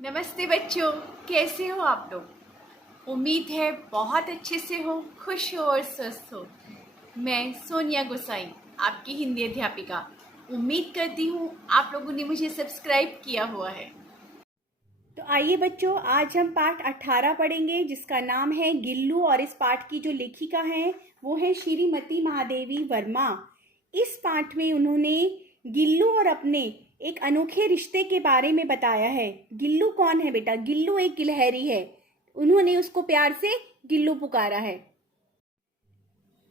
नमस्ते बच्चों, कैसे हो आप लोग। उम्मीद है बहुत अच्छे से हो, खुश हो और स्वस्थ हो। मैं सोनिया गोसाई, आपकी हिंदी अध्यापिका। उम्मीद करती हूँ आप लोगों ने मुझे सब्सक्राइब किया हुआ है। तो आइए बच्चों, आज हम पाठ 18 पढ़ेंगे जिसका नाम है गिल्लू। और इस पाठ की जो लेखिका है वो है श्रीमती महादेवी वर्मा। इस पाठ में उन्होंने गिल्लू और अपने एक अनोखे रिश्ते के बारे में बताया है। गिल्लू कौन है बेटा? गिल्लू एक गिलहरी है। उन्होंने उसको प्यार से गिल्लू पुकारा है।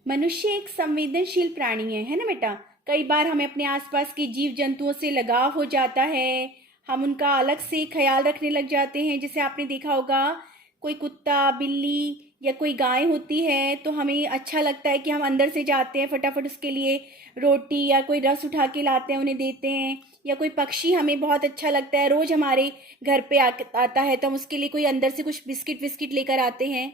मनुष्य एक संवेदनशील प्राणी है ना बेटा। कई बार हमें अपने आसपास के जीव जंतुओं से लगाव हो जाता है। हम उनका अलग से ख्याल रखने लग जाते हैं। जैसे आपने देखा होगा, कोई कुत्ता, बिल्ली या कोई गाय होती है तो हमें अच्छा लगता है कि हम अंदर से जाते हैं, फटाफट उसके लिए रोटी या कोई रस उठा के लाते हैं, उन्हें देते हैं। या कोई पक्षी हमें बहुत अच्छा लगता है, रोज हमारे घर पे आता है तो हम उसके लिए कोई अंदर से कुछ बिस्किट विस्किट लेकर आते हैं।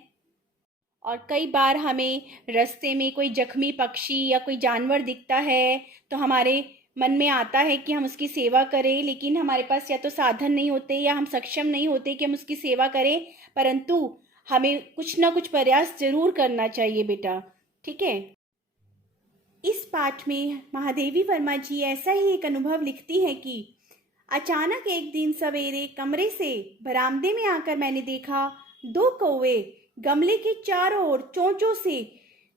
और कई बार हमें रास्ते में कोई जख्मी पक्षी या कोई जानवर दिखता है तो हमारे मन में आता है कि हम उसकी सेवा करें, लेकिन हमारे पास या तो साधन नहीं होते या हम सक्षम नहीं होते कि हम उसकी सेवा करें। परंतु हमें कुछ ना कुछ प्रयास जरूर करना चाहिए बेटा, ठीक है। इस पाठ में महादेवी वर्मा जी ऐसा ही एक अनुभव लिखती हैं कि अचानक एक दिन सवेरे कमरे से बरामदे में आकर मैंने देखा, दो कौवे गमले के चारों ओर चोंचों से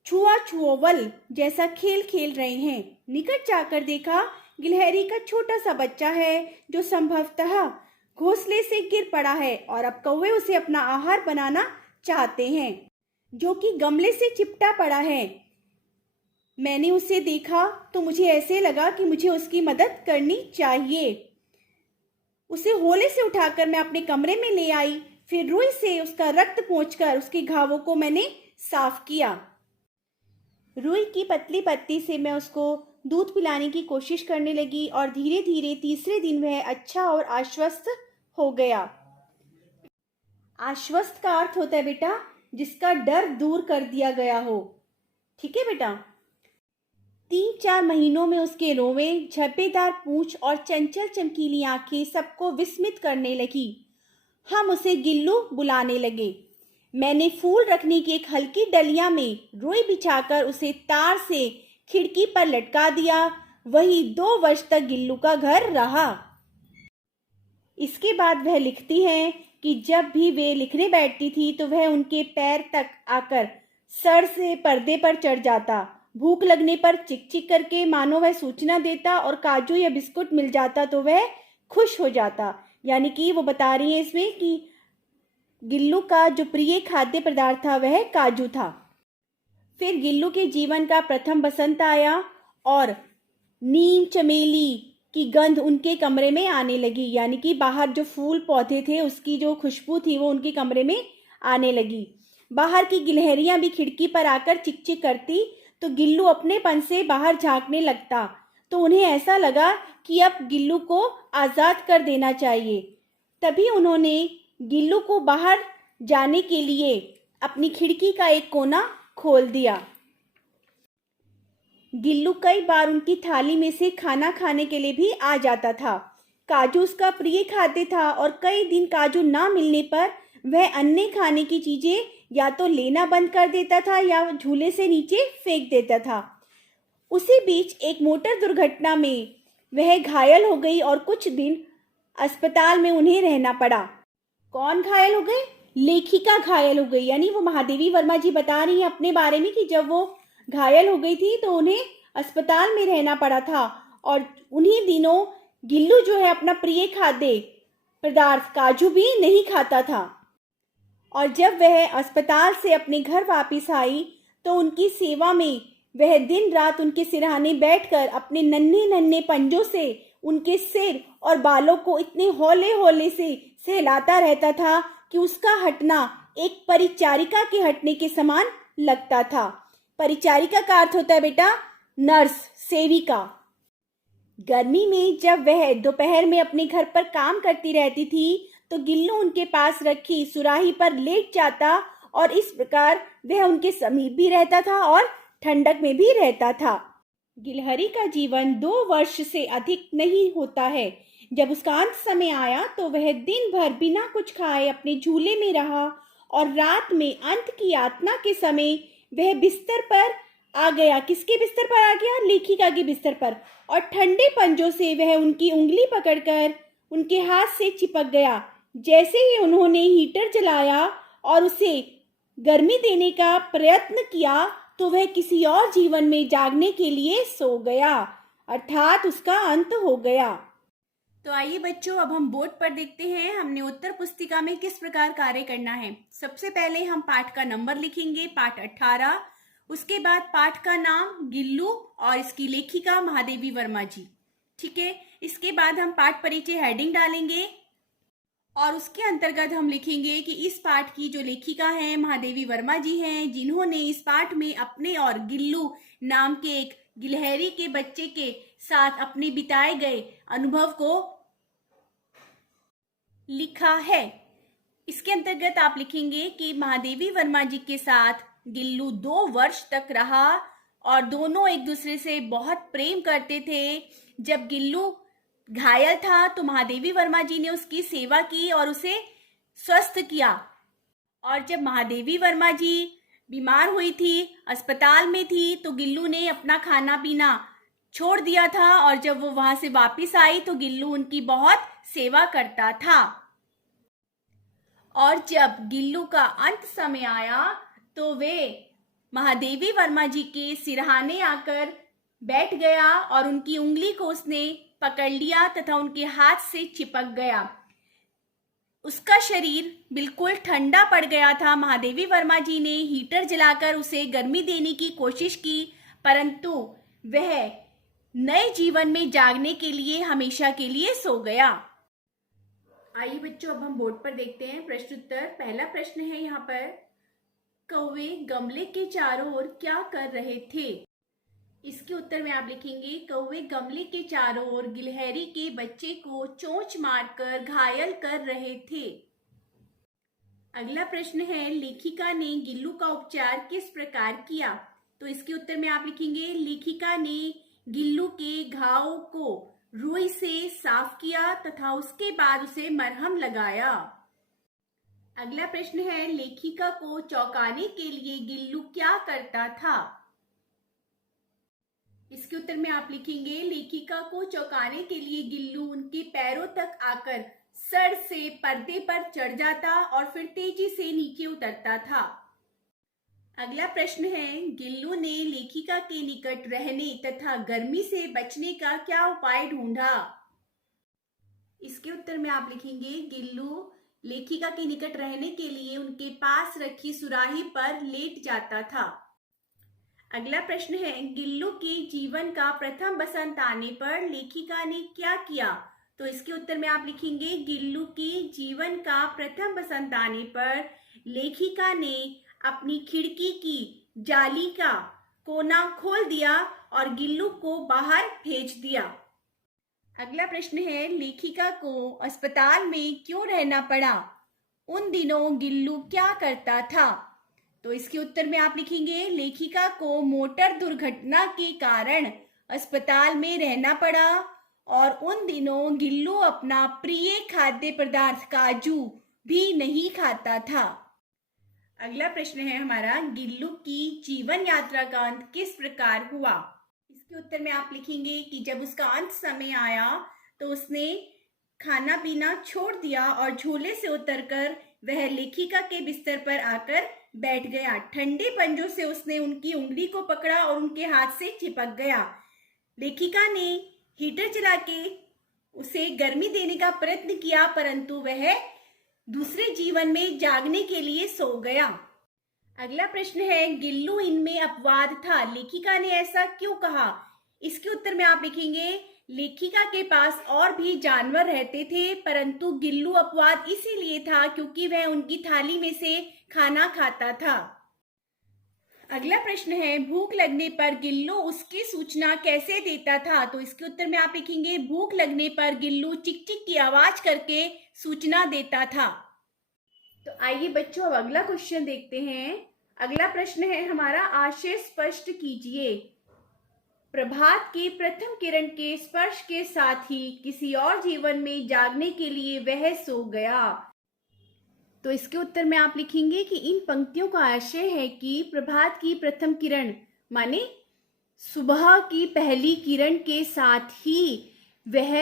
छुआ छुओवल जैसा खेल खेल रहे हैं। निकट जाकर देखा, गिलहरी का छोटा सा बच्चा है जो संभवतः घोंसले से गिर पड़ा है और अब कौवे उसे अपना आहार बनाना चाहते हैं, जो कि गमले से चिपटा पड़ा है। मैंने उसे देखा तो मुझे ऐसे लगा कि मुझे उसकी मदद करनी चाहिए। उसे होले से उठाकर मैं अपने कमरे में ले आई। फिर रुई से उसका रक्त पोंछकर उसके घावों को मैंने साफ किया। रुई की पतली पत्ती से मैं उसको दूध पिलाने की कोशिश करने लगी और धीरे धीरे तीसरे दिन वह अच्छा और आश्वस्त हो गया। आश्वस्त का अर्थ होता है बेटा जिसका डर दूर कर दिया गया हो, ठीक है बेटा। 3-4 महीनों में उसके रोवे, झब्बेदार पूंछ और चंचल चमकीली आंखें सबको विस्मित करने लगी। हम उसे गिल्लू बुलाने लगे। मैंने फूल रखने की एक हल्की डलिया में रुई बिछाकर उसे तार से खिड़की पर लटका दिया। वही 2 वर्ष तक गिल्लू का घर रहा। इसके बाद वह लिखती हैं कि जब भी वे लिखने बैठती थी तो वह उनके पैर तक आकर सर से पर्दे पर चढ़ जाता। भूख लगने पर चिक चिक करके मानो वह सूचना देता और काजू या बिस्कुट मिल जाता तो वह खुश हो जाता। यानी कि वो बता रही है इसमें कि गिल्लू का जो प्रिय खाद्य पदार्थ था वह काजू था। फिर गिल्लू के जीवन का प्रथम बसंत आया और नीम चमेली की गंध उनके कमरे में आने लगी। यानी कि बाहर जो फूल पौधे थे उसकी जो खुशबू थी वो उनके कमरे में आने लगी। बाहर की गिलहरियां भी खिड़की पर आकर चिक चिक करती तो गिल्लू अपनेपन से बाहर झांकने लगता। तो उन्हें ऐसा लगा कि अब गिल्लू को आज़ाद कर देना चाहिए। तभी उन्होंने गिल्लू को बाहर जाने के लिए अपनी खिड़की का एक कोना खोल दिया। गिल्लू कई बार उनकी थाली में से खाना खाने के लिए भी आ जाता था। काजू उसका प्रिय खाद्य था और कई दिन काजू ना मिलने पर वह अन्य खाने की चीजें या तो लेना बंद कर देता था या झूले से नीचे फेंक देता था। उसी बीच एक मोटर दुर्घटना में वह घायल हो गई और कुछ दिन अस्पताल में उन्हें रहना पड़ा। कौन घायल हो गए? लेखिका घायल हो गई। यानी वो महादेवी वर्मा जी बता रही हैं अपने बारे में कि जब वो घायल हो गई थी तो उन्हें अस्पताल में रहना पड़ा था। और उन्हीं दिनों गिल्लू जो है अपना प्रिय खाद्य पदार्थ काजू भी नहीं खाता था। और जब वह अस्पताल से अपने घर वापस आई तो उनकी सेवा में वह दिन रात उनके सिरहाने बैठकर अपने नन्हे नन्हे पंजों से उनके सिर और बालों को इतने हौले हौले से सहलाता रहता था कि उसका हटना एक परिचारिका के हटने के समान लगता था। परिचारिका का अर्थ होता है बेटा नर्स, सेविका। गर्मी में जब वह दोपहर में अपने घर पर काम करती रहती थी तो गिल्लू उनके पास रखी सुराही पर लेट जाता और इस प्रकार वह उनके समीप भी रहता था और ठंडक में भी रहता था। गिलहरी का जीवन 2 वर्ष से अधिक नहीं होता है, जब उसका अंत समय आया तो वह दिन भर बिना कुछ खाए अपने झूले में रहा और रात में अंत की यातना के समय वह बिस्तर पर आ गया। किसके बिस्तर पर आ गया? लेखिका के बिस्तर पर। और ठंडे पंजों से वह उनकी उंगली पकड़कर उनके हाथ से चिपक गया। जैसे ही उन्होंने हीटर जलाया और उसे गर्मी देने का प्रयत्न किया तो वह किसी और जीवन में जागने के लिए सो गया, अर्थात उसका अंत हो गया। तो आइए बच्चों, अब हम बोर्ड पर देखते हैं हमने उत्तर पुस्तिका में किस प्रकार कार्य करना है। सबसे पहले हम पाठ का नंबर लिखेंगे, पाठ 18। उसके बाद पाठ का नाम गिल्लू और इसकी लेखिका महादेवी वर्मा जी। ठीक है, इसके बाद हम पाठ परिचय हेडिंग डालेंगे और उसके अंतर्गत हम लिखेंगे कि इस पाठ की जो लेखिका हैं महादेवी वर्मा जी हैं, जिन्होंने इस पाठ में अपने और गिल्लू नाम के एक गिलहरी के बच्चे के साथ अपने बिताए गए अनुभव को लिखा है। इसके अंतर्गत आप लिखेंगे कि महादेवी वर्मा जी के साथ गिल्लू 2 वर्ष तक रहा और दोनों एक दूसरे से बहुत प्रेम करते थे। जब गिल्लू घायल था तो महादेवी वर्मा जी ने उसकी सेवा की और उसे स्वस्थ किया। और जब महादेवी वर्मा जी बीमार हुई थी, अस्पताल में थी, तो गिल्लू ने अपना खाना पीना छोड़ दिया था और जब वो वहां से वापस आई तो गिल्लू उनकी बहुत सेवा करता था। और जब गिल्लू का अंत समय आया तो वे महादेवी वर्मा जी के सिरहाने आकर बैठ गया और उनकी उंगली को उसने पकड़ लिया तथा उनके हाथ से चिपक गया। उसका शरीर बिल्कुल ठंडा पड़ गया था। महादेवी वर्मा जी ने हीटर जलाकर उसे गर्मी देने की कोशिश की, परंतु वह नए जीवन में जागने के लिए हमेशा के लिए सो गया। आइए बच्चों, अब हम बोर्ड पर देखते हैं प्रश्नोत्तर। पहला प्रश्न है यहाँ पर, कौवे गमले के चारों ओर क्या कर रहे थे? इसके उत्तर में आप लिखेंगे, कौवे गमले के चारों ओर गिलहरी के बच्चे को चोंच मारकर घायल कर रहे थे। अगला प्रश्न है, लेखिका ने गिल्लू का उपचार किस प्रकार किया? तो इसके उत्तर में आप लिखेंगे, लेखिका ने गिल्लू के घाव को रुई से साफ किया तथा उसके बाद उसे मरहम लगाया। अगला प्रश्न है, लेखिका को चौंकाने के लिए गिल्लू क्या करता था? इसके उत्तर में आप लिखेंगे, लेखिका को चौंकाने के लिए गिल्लू उनके पैरों तक आकर सर से पर्दे पर चढ़ जाता और फिर तेजी से नीचे उतरता था। अगला प्रश्न है, गिल्लू ने लेखिका के निकट रहने तथा गर्मी से बचने का क्या उपाय ढूंढा? इसके उत्तर में आप लिखेंगे, गिल्लू लेखिका के निकट रहने के लिए उनके पास रखी सुराही पर लेट जाता था। अगला प्रश्न है, गिल्लू के जीवन का प्रथम बसंत आने पर लेखिका ने क्या किया? तो इसके उत्तर में आप लिखेंगे, गिल्लू के जीवन का प्रथम बसंत आने पर लेखिका ने अपनी खिड़की की जाली का कोना खोल दिया और गिल्लू को बाहर भेज दिया। अगला प्रश्न है, लेखिका को अस्पताल में क्यों रहना पड़ा? उन दिनों गिल्लू क्या करता था? तो इसके उत्तर में आप लिखेंगे, लेखिका को मोटर दुर्घटना के कारण अस्पताल में रहना पड़ा और उन दिनों गिल्लू अपना प्रिय खाद्य पदार्थ काजू भी नहीं खाता था। अगला प्रश्न है हमारा, गिल्लू की जीवन यात्रा का अंत किस प्रकार हुआ? इसके उत्तर में आप लिखेंगे कि जब उसका अंत समय आया तो उसने खाना पीना छोड़ दिया और झूले से उतरकर वह लेखिका के बिस्तर पर आकर बैठ गया। ठंडे पंजों से उसने उनकी उंगली को पकड़ा और उनके हाथ से चिपक गया। लेखिका ने हीटर जला के उसे गर्मी देने का प्रयत्न किया, परंतु वह दूसरे जीवन में जागने के लिए सो गया। अगला प्रश्न है, गिल्लू इनमें अपवाद था, लेखिका ने ऐसा क्यों कहा? इसके उत्तर में आप लिखेंगे, लेखिका के पास और भी जानवर रहते थे, परंतु गिल्लू अपवाद इसीलिए था क्योंकि वह उनकी थाली में से खाना खाता था। अगला प्रश्न है, भूख लगने पर गिल्लू उसकी सूचना कैसे देता था? तो इसके उत्तर में आप लिखेंगे, भूख लगने पर गिल्लू चिक चिक की आवाज करके सूचना देता था। तो आइए बच्चों, अब अगला क्वेश्चन देखते हैं। अगला प्रश्न है हमारा, आशय स्पष्ट कीजिए। प्रभात की प्रथम किरण के स्पर्श के साथ ही किसी और जीवन में जागने के लिए वह सो गया। तो इसके उत्तर में आप लिखेंगे कि इन पंक्तियों का आशय है कि प्रभात की प्रथम किरण माने सुबह की पहली किरण के साथ ही वह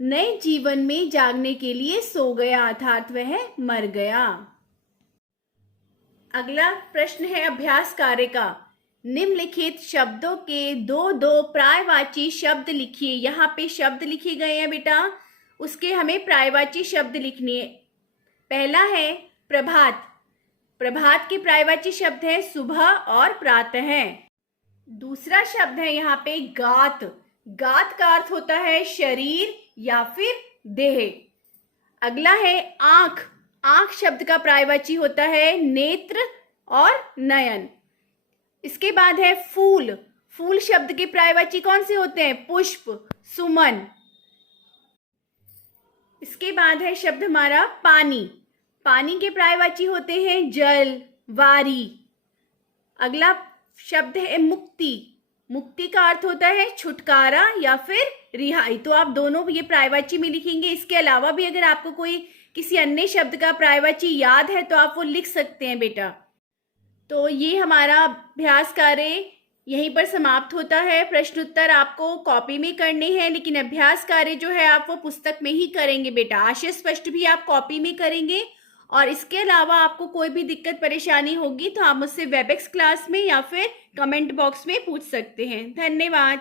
नए जीवन में जागने के लिए सो गया, अर्थात वह मर गया। अगला प्रश्न है अभ्यास कार्य का। निम्नलिखित शब्दों के दो दो पर्यायवाची शब्द लिखिए। यहाँ पे शब्द लिखे गए हैं बेटा, उसके हमें पर्यायवाची शब्द लिखने हैं। पहला है प्रभात। प्रभात के पर्यायवाची शब्द है सुबह और प्रातः है। दूसरा शब्द है यहाँ पे गात। गात का अर्थ होता है शरीर या फिर देह। अगला है आंख। आंख शब्द का पर्यायवाची होता है नेत्र और नयन। इसके बाद है फूल। फूल शब्द के पर्यायवाची कौन से होते हैं? पुष्प, सुमन। इसके बाद है शब्द हमारा पानी। पानी के पर्यायवाची होते हैं जल, वारी। अगला शब्द है मुक्ति। मुक्ति का अर्थ होता है छुटकारा या फिर रिहाई। तो आप दोनों ये पर्यायवाची में लिखेंगे। इसके अलावा भी अगर आपको कोई किसी अन्य शब्द का पर्यायवाची याद है तो आप वो लिख सकते हैं बेटा। तो ये हमारा अभ्यास कार्य यहीं पर समाप्त होता है। प्रश्न उत्तर आपको कॉपी में करने हैं, लेकिन अभ्यास कार्य जो है आप वो पुस्तक में ही करेंगे बेटा। आशय स्पष्ट भी आप कॉपी में करेंगे। और इसके अलावा आपको कोई भी दिक्कत परेशानी होगी तो आप मुझसे वेबएक्स क्लास में या फिर कमेंट बॉक्स में पूछ सकते हैं। धन्यवाद।